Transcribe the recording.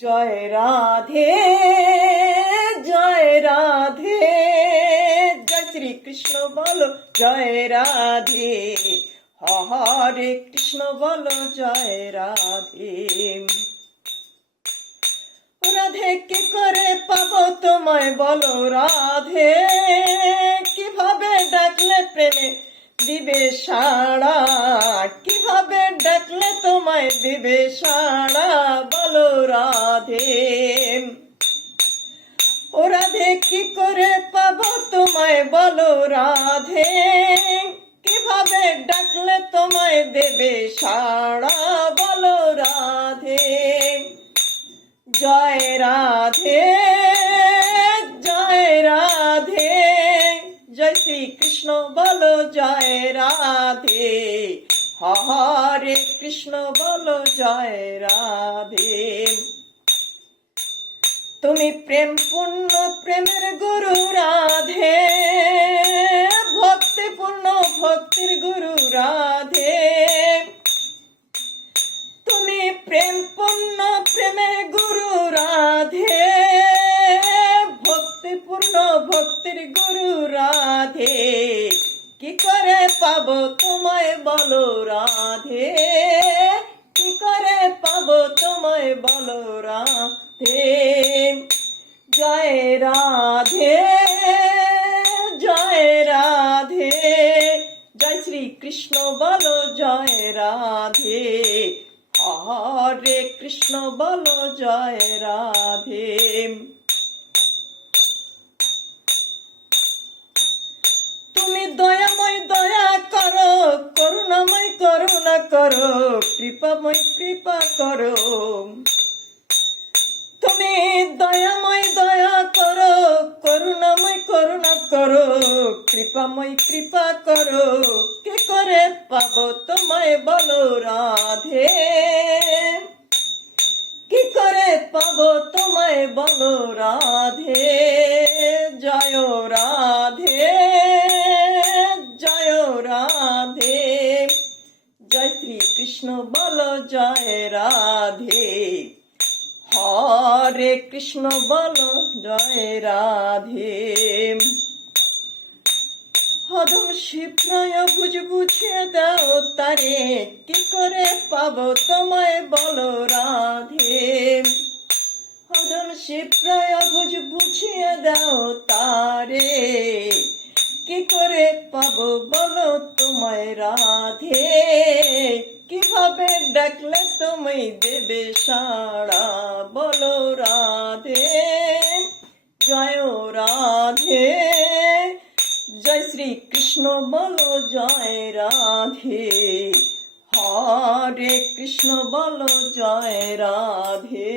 জয় রাধে জয় রাধে, জয় শ্রীকৃষ্ণ বলো জয় রাধে, হরে কৃষ্ণ বলো জয় রাধে। রাধে কি করে পাবো তোমায় বলো রাধে, কিভাবে ডাকলে প্রেমে দিবে সাড়া, কিভাবে ডাকলে তোমায় দিবে সাড়া বলো রাধে। ও রাধে কি করে পাবো তোমায় বলো রাধে, কিভাবে ডাকলে তোমায় দেবে সাড়া বলো রাধে। জয় রাধে জয় রাধে, জয় শ্রীকৃষ্ণ বলো জয় রাধে, হরে কৃষ্ণ বলো জয় রাধে। তুমি প্রেম পূর্ণ প্রেমের গুরু রাধে, ভক্তি পূর্ণ ভক্তির গুরু রাধে। তুমি প্রেম পূর্ণ প্রেমের গুরু রাধে, ভক্তি পূর্ণ ভক্তির গুরু রাধে। কি করে পাবো তোমায় বলো রাধে, কি করে পাবো তোমায় বলো রাধে। জয় রাধে জয় রাধে, জয় শ্রীকৃষ্ণ বলো জয় রাধে, হরে কৃষ্ণ বলো জয় রাধে। তুমি দয়াময় দয়া করো, করুণাময় করুণা করো, কৃপাময় কৃপা করো। তুমি দয়াময় দয়া করো, করুণাময় করুণা করো, কৃপাময় কৃপা করো। কি করে পাবো তোমায় বলো রাধে, কি করে পাবো তোমায় বলো রাধে। জয় রাধে জয় রাধে, জয় শ্রীকৃষ্ণ বলো জয় রাধে, হরে কৃষ্ণ বলো জয় রাধে। হদম শিপ্রায় বুঝ বুঝিয়ে দাও তারে, কি করে পাবো তোমায় বলো রাধে। হদম শিপ্রায় বুঝ বুঝিয়ে দাও তারে, কি করে পাবো বলো তোমায় রাধে। কিভাবে ডাকলে তুমি দেবে সাড়া বলো রাধে। জয় রাধে জয় শ্রীকৃষ্ণ বলো জয় রাধে, হরে কৃষ্ণ বলো জয় রাধে।